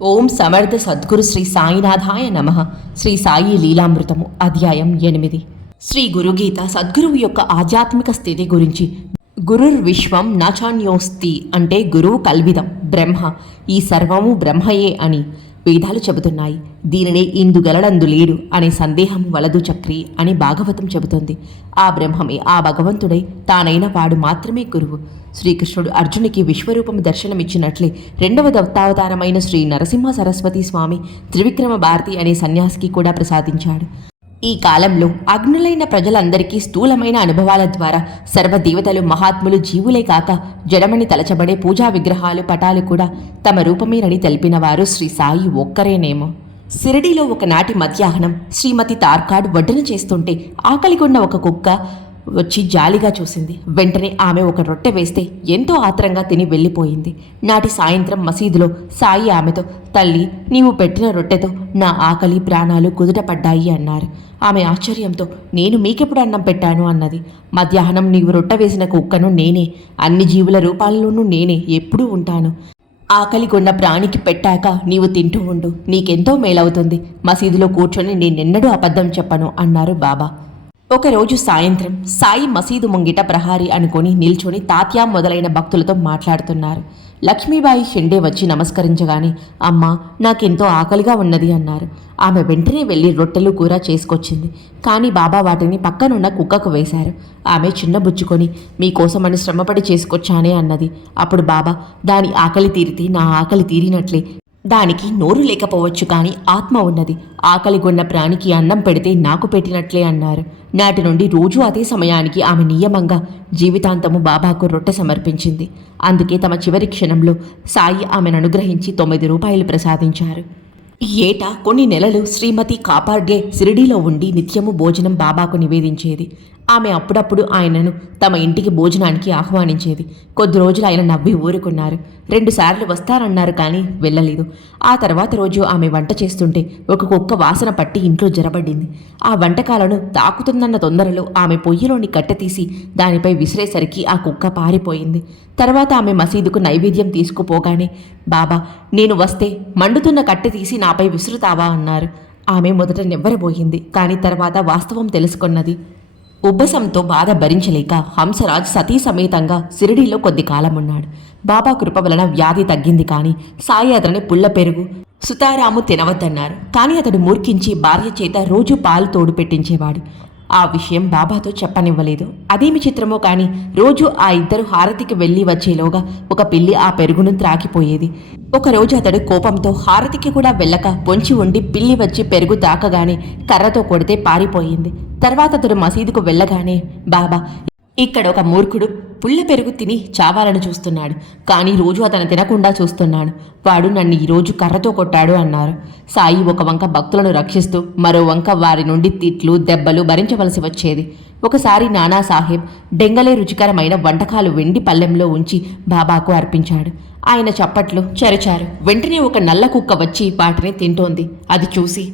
ఓం సమర్థ సద్గురు శ్రీ సాయినాథాయ నమః. శ్రీ సాయి లీలామృతము అధ్యాయం 8. శ్రీ గురుగీత సద్గురువు యొక్క ఆధ్యాత్మిక స్థితి గురించి. గురుర్ విశ్వం నాచాన్యోస్తి అంటే గురువు కల్విదం బ్రహ్మ, ఈ సర్వము బ్రహ్మయే అని వేదాలు చెబుతున్నాయి. దీనినే ఇందుగలడందు లేడు అనే సందేహం వలదు చక్రి అని భాగవతం చెబుతుంది. ఆ బ్రహ్మమే, ఆ భగవంతుడై తానైన వాడు మాత్రమే గురువు. శ్రీకృష్ణుడు అర్జునికి విశ్వరూపం దర్శనమిచ్చినట్లే రెండవ దత్తావతారమైన శ్రీ నరసింహ సరస్వతి స్వామి త్రివిక్రమ భారతి అనే సన్యాసికి కూడా ప్రసాదించాడు. ఈ కాలంలో అగ్నులైన ప్రజలందరికీ స్థూలమైన అనుభవాల ద్వారా సర్వదేవతలు మహాత్ములు జీవులే కాక జడమని తలచబడే పూజా విగ్రహాలు పటాలు కూడా తమ రూపమేనని తెలిపిన వారు శ్రీ సాయి ఒక్కరేనేమో. సిరిడిలో ఒకనాటి మధ్యాహ్నం శ్రీమతి తార్కాడ్ వడ్డన చేస్తుంటే ఆకలిగొన్న ఒక కుక్క వచ్చి జాలిగా చూసింది. వెంటనే ఆమె ఒక రొట్టె వేస్తే ఎంతో ఆత్రంగా తిని వెళ్ళిపోయింది. నాటి సాయంత్రం మసీదులో సాయి ఆమెతో, తల్లి, నీవు పెట్టిన రొట్టెతో నా ఆకలి ప్రాణాలు కుదుటపడ్డాయి అన్నారు. ఆమె ఆశ్చర్యంతో, నేను మీకెప్పుడు అన్నం పెట్టాను అన్నది. మధ్యాహ్నం నీవు రొట్టె వేసిన కుక్కను నేనే, అన్ని జీవుల రూపాల్లోనూ నేనే ఎప్పుడూ ఉంటాను. ఆకలిగొన్న ప్రాణికి పెట్టాక నీవు తింటూ ఉండు, నీకెంతో మేలవుతుంది. మసీదులో కూర్చొని నేనెన్నడూ అబద్ధం చెప్పను అన్నారు బాబా. ఒకరోజు సాయంత్రం సాయి మసీదు ముంగిట ప్రహారీ అనుకొని నిల్చొని తాత్యా మొదలైన భక్తులతో మాట్లాడుతున్నారు. లక్ష్మీబాయి షెండే వచ్చి నమస్కరించగానే, అమ్మా, నాకెంతో ఆకలిగా ఉన్నది అన్నారు. ఆమె వెంటనే వెళ్ళి రొట్టెలు కూర చేసుకొచ్చింది. కానీ బాబా వాటిని పక్కనున్న కుక్కకు వేశారు. ఆమె చిన్నబుచ్చుకొని, మీకోసమని శ్రమపడి చేసుకొచ్చానే అన్నది. అప్పుడు బాబా, దాని ఆకలి తీరితే నా ఆకలి తీరినట్లే. దానికి నోరు లేకపోవచ్చు కానీ ఆత్మ ఉన్నది. ఆకలిగొన్న ప్రాణికి అన్నం పెడితే నాకు పెట్టినట్లే అన్నారు. నాటి నుండి రోజూ అదే సమయానికి ఆమె నియమంగా జీవితాంతము బాబాకు రొట్టె సమర్పించింది. అందుకే తమ చివరి క్షణంలో సాయి ఆమెను అనుగ్రహించి 9 రూపాయలు ప్రసాదించారు. ఈ ఏటా కొన్ని నెలలు శ్రీమతి కాపార్డే సిరిడీలో ఉండి నిత్యము భోజనం బాబాకు నివేదించేది. ఆమె అప్పుడప్పుడు ఆయనను తమ ఇంటికి భోజనానికి ఆహ్వానించేది. కొద్ది రోజులు ఆయన నవ్వి ఊరుకున్నారు. 2 సార్లు వస్తారన్నారు కానీ వెళ్ళలేదు. ఆ తర్వాత రోజు ఆమె వంట చేస్తుంటే ఒక కుక్క వాసన పట్టి ఇంట్లో జరబడింది. ఆ వంటకాలను తాకుతుందన్న తొందరలో ఆమె పొయ్యిలోని కట్టె తీసి దానిపై విసిరేసరికి ఆ కుక్క పారిపోయింది. తర్వాత ఆమె మసీదుకు నైవేద్యం తీసుకుపోగానే, బాబా, నేను వస్తే మండుతున్న కట్టె తీసి నాపై విసురుతావా అన్నారు. ఆమె మొదట నివ్వరబోయింది. కానీ తర్వాత వాస్తవం తెలుసుకున్నది. ఉబ్బసంతో బాధ భరించలేక హంసరాజ్ సతీ సమేతంగా సిరిడీలో కొద్ది కాలమున్నాడు. బాబా కృప వలన వ్యాధి తగ్గింది. కానీ సాయి అతని పుల్ల పెరుగు సుతారాము తినవద్దన్నారు. కానీ అతడు మూర్ఖించి భార్య చేత రోజు పాలు తోడు పెట్టించేవాడు. ఆ విషయం బాబాతో చెప్పనివ్వలేదు. అదేమి చిత్రమో కానీ రోజు ఆ ఇద్దరు హారతికి వెళ్ళి వచ్చేలోగా ఒక పిల్లి ఆ పెరుగును త్రాకిపోయేది. ఒకరోజు అతడు కోపంతో హారతికి కూడా వెళ్ళక పొంచి ఉండి పిల్లి వచ్చి పెరుగు తాకగానే కర్రతో కొడితే పారిపోయింది. తర్వాత అతడు మసీదుకు వెళ్ళగానే, బాబా, ఇక్కడ ఒక మూర్ఖుడు పుల్ల పెరుగు తిని చావాలని చూస్తున్నాడు. కానీ రోజు అతను తినకుండా చూస్తున్నాడు. వాడు నన్ను ఈరోజు కర్రతో కొట్టాడు అన్నారు. సాయి ఒక వంక భక్తులను రక్షిస్తూ మరో వంక వారి నుండి తిట్లు దెబ్బలు భరించవలసి వచ్చేది. ఒకసారి నానాసాహెబ్ డెంగలే రుచికరమైన వంటకాలు వెండి పల్లెంలో ఉంచి బాబాకు అర్పించాడు. ఆయన చప్పట్లు చరిచారు. వెంటనే ఒక నల్ల కుక్క వచ్చి వాటిని తింటోంది. అది చూసి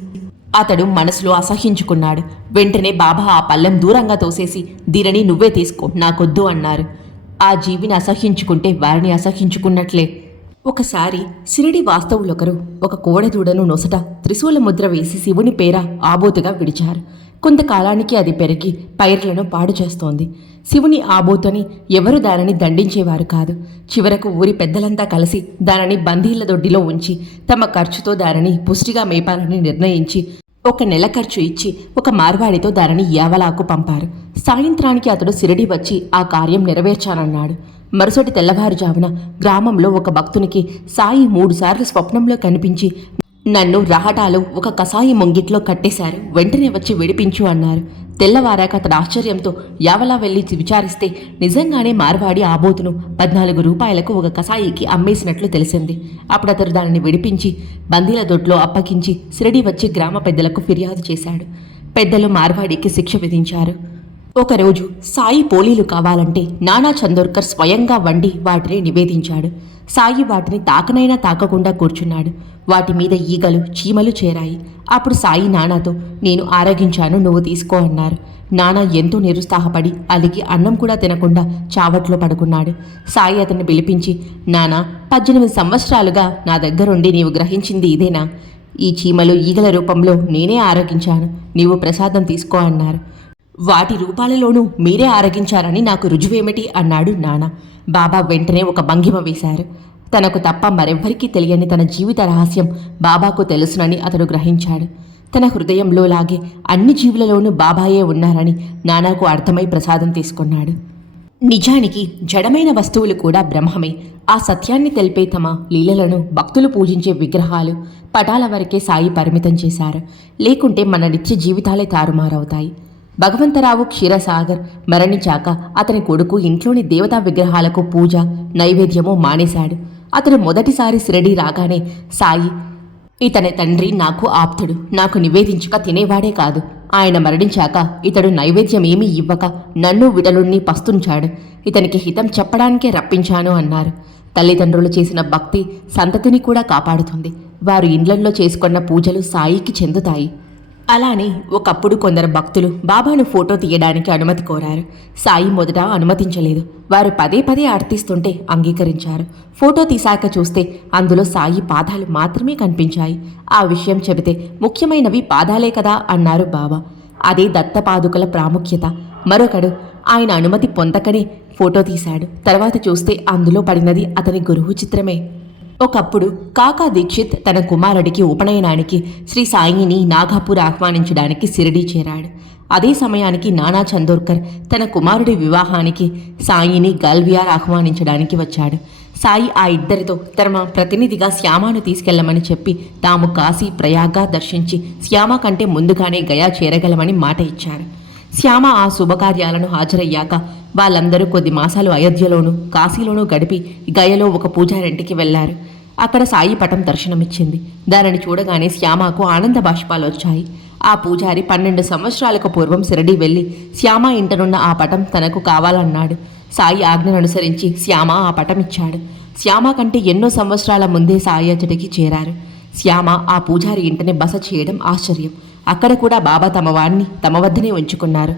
అతడు మనసులో అసహ్యించుకున్నాడు. వెంటనే బాబా ఆ పళ్ళెం దూరంగా తోసేసి, దీనిని నువ్వే తీసుకో, నాకొద్దు అన్నారు. ఆ జీవిని అసహ్యించుకుంటే వారిని అసహ్యించుకున్నట్లే. ఒకసారి సిరిడి వాస్తవులొకరు ఒక కోడెదూడను నొసట త్రిశూల ముద్ర వేసి శివుని పేర ఆబోతుగా విడిచారు. కొంతకాలానికి అది పెరిగి పైర్లను పాడు చేస్తోంది. శివుని ఆబోతుని ఎవరు దానిని దండించేవారు కాదు. చివరకు ఊరి పెద్దలంతా కలిసి దానిని బందీళ్ల దొడ్డిలో ఉంచి తమ ఖర్చుతో దానిని పుష్టిగా మేపాలని నిర్ణయించి 1 నెల ఖర్చు ఇచ్చి ఒక మార్వాడితో దానిని యావలాకు పంపారు. సాయంత్రానికి అతడు సిరిడి వచ్చి ఆ కార్యం నెరవేర్చానన్నాడు. మరుసటి తెల్లవారుజామున గ్రామంలో ఒక భక్తునికి సాయి 3 సార్లు స్వప్నంలో కనిపించి, నన్ను రహటాలో ఒక కసాయి ముంగిట్లో కట్టేశారు, వెంటనే వచ్చి విడిపించు అన్నారు. తెల్లవారాక అతడు ఆశ్చర్యంతో యావలా వెళ్ళి విచారిస్తే నిజంగానే మార్వాడి ఆబోతును 14 రూపాయలకు ఒక కసాయికి అమ్మేసినట్లు తెలిసింది. అప్పుడు అతడు దానిని విడిపించి బందీల దొడ్లో అప్పగించి సిరిడి వచ్చి గ్రామ పెద్దలకు ఫిర్యాదు చేశాడు. పెద్దలు మార్వాడికి శిక్ష విధించారు. ఒకరోజు సాయి పోలీలు కావాలంటే నానా చందోర్కర్ స్వయంగా వండి వాటిని నివేదించాడు. సాయి వాటిని తాకనైనా తాకకుండా కూర్చున్నాడు. వాటి మీద ఈగలు చీమలు చేరాయి. అప్పుడు సాయి నానాతో, నేను ఆరగించాను, నువ్వు తీసుకో అన్నారు. నానా ఎంతో నిరుత్సాహపడి అలిగి అన్నం కూడా తినకుండా చావట్లో పడుకున్నాడు. సాయి అతన్ని పిలిపించి, నానా, 18 సంవత్సరాలుగా నా దగ్గరుండి నీవు గ్రహించింది ఇదేనా? ఈ చీమలు ఈగల రూపంలో నేనే ఆరగించాను, నీవు ప్రసాదం తీసుకో అన్నారు. వాటి రూపాలలోనూ మీరే ఆరగించారని నాకు రుజువేమిటి అన్నాడు నానా. బాబా వెంటనే ఒక భంగిమ వేశారు. తనకు తప్ప మరెవ్వరికీ తెలియని తన జీవిత రహస్యం బాబాకు తెలుసునని అతడు గ్రహించాడు. తన హృదయంలో లాగే అన్ని జీవులలోనూ బాబాయే ఉన్నారని నానాకు అర్థమై ప్రసాదం తీసుకున్నాడు. నిజానికి జడమైన వస్తువులు కూడా బ్రహ్మమే. ఆ సత్యాన్ని తెలిపే తమ లీలలను భక్తులు పూజించే విగ్రహాలు, పటాల వరకే సాయి పరిమితం చేశారు. లేకుంటే మన నిత్య జీవితాలే తారుమారవుతాయి. భగవంతరావు క్షీరసాగర్ మరణించాక అతని కొడుకు ఇంట్లోని దేవతా విగ్రహాలకు పూజ నైవేద్యము మానేశాడు. అతడు మొదటిసారి షిరిడీ రాగానే సాయి, ఇతని తండ్రి నాకు ఆప్తుడు, నాకు నివేదించక తినేవాడే కాదు. ఆయన మరణించాక ఇతడు నైవేద్యం ఏమీ ఇవ్వక నన్ను విటలుణ్ణి పస్తుంచాడు. ఇతనికి హితం చెప్పడానికే రప్పించాను అన్నారు. తల్లిదండ్రులు చేసిన భక్తి సంతతిని కూడా కాపాడుతుంది. వారు ఇండ్లల్లో చేసుకున్న పూజలు సాయికి చెందుతాయి. అలానే ఒకప్పుడు కొందరు భక్తులు బాబాను ఫోటో తీయడానికి అనుమతి కోరారు. సాయి మొదట అనుమతించలేదు. వారు పదే పదే అర్థిస్తుంటే అంగీకరించారు. ఫోటో తీశాక చూస్తే అందులో సాయి పాదాలు మాత్రమే కనిపించాయి. ఆ విషయం చెబితే ముఖ్యమైనవి పాదాలే కదా అన్నారు బాబా. అదే దత్తపాదుకల ప్రాముఖ్యత. మరొకడు ఆయన అనుమతి పొందకనే ఫోటో తీశాడు. తర్వాత చూస్తే అందులో పడినది అతని గురువు చిత్రమే. ఒకప్పుడు కాకా దీక్షిత్ తన కుమారుడికి ఉపనయనానికి శ్రీ సాయిని నాగపూర్ ఆహ్వానించడానికి షిరిడీ చేరాడు. అదే సమయానికి నానా చందోర్కర్ తన కుమారుడి వివాహానికి సాయిని గల్వియార్ ఆహ్వానించడానికి వచ్చాడు. సాయి ఆ ఇద్దరితో తమ ప్రతినిధిగా శ్యామను తీసుకెళ్లమని చెప్పి తాము కాశీ ప్రయాగ్గా దర్శించి శ్యామ కంటే ముందుగానే గయా చేరగలమని మాట ఇచ్చారు. శ్యామ ఆ శుభకార్యాలను హాజరయ్యాక వాళ్ళందరూ కొద్ది మాసాలు అయోధ్యలోనూ కాశీలోనూ గడిపి గయలో ఒక పూజారింటికి వెళ్లారు. అక్కడ సాయి పటం దర్శనమిచ్చింది. దానిని చూడగానే శ్యామకు ఆనంద బాష్పాలు వచ్చాయి. ఆ పూజారి 12 సంవత్సరాలకు పూర్వం షిరిడీ వెళ్లి శ్యామ ఇంటనున్న ఆ పటం తనకు కావాలన్నాడు. సాయి ఆజ్ఞను అనుసరించి శ్యామ ఆ పటం ఇచ్చాడు. శ్యామ కంటే ఎన్నో సంవత్సరాల ముందే సాయి అతడికి చేరారు. శ్యామ ఆ పూజారి ఇంటనే బస చేయడం ఆశ్చర్యం. అక్కడ కూడా బాబా తమ వాణ్ణి తమ వద్దనే ఉంచుకున్నారు.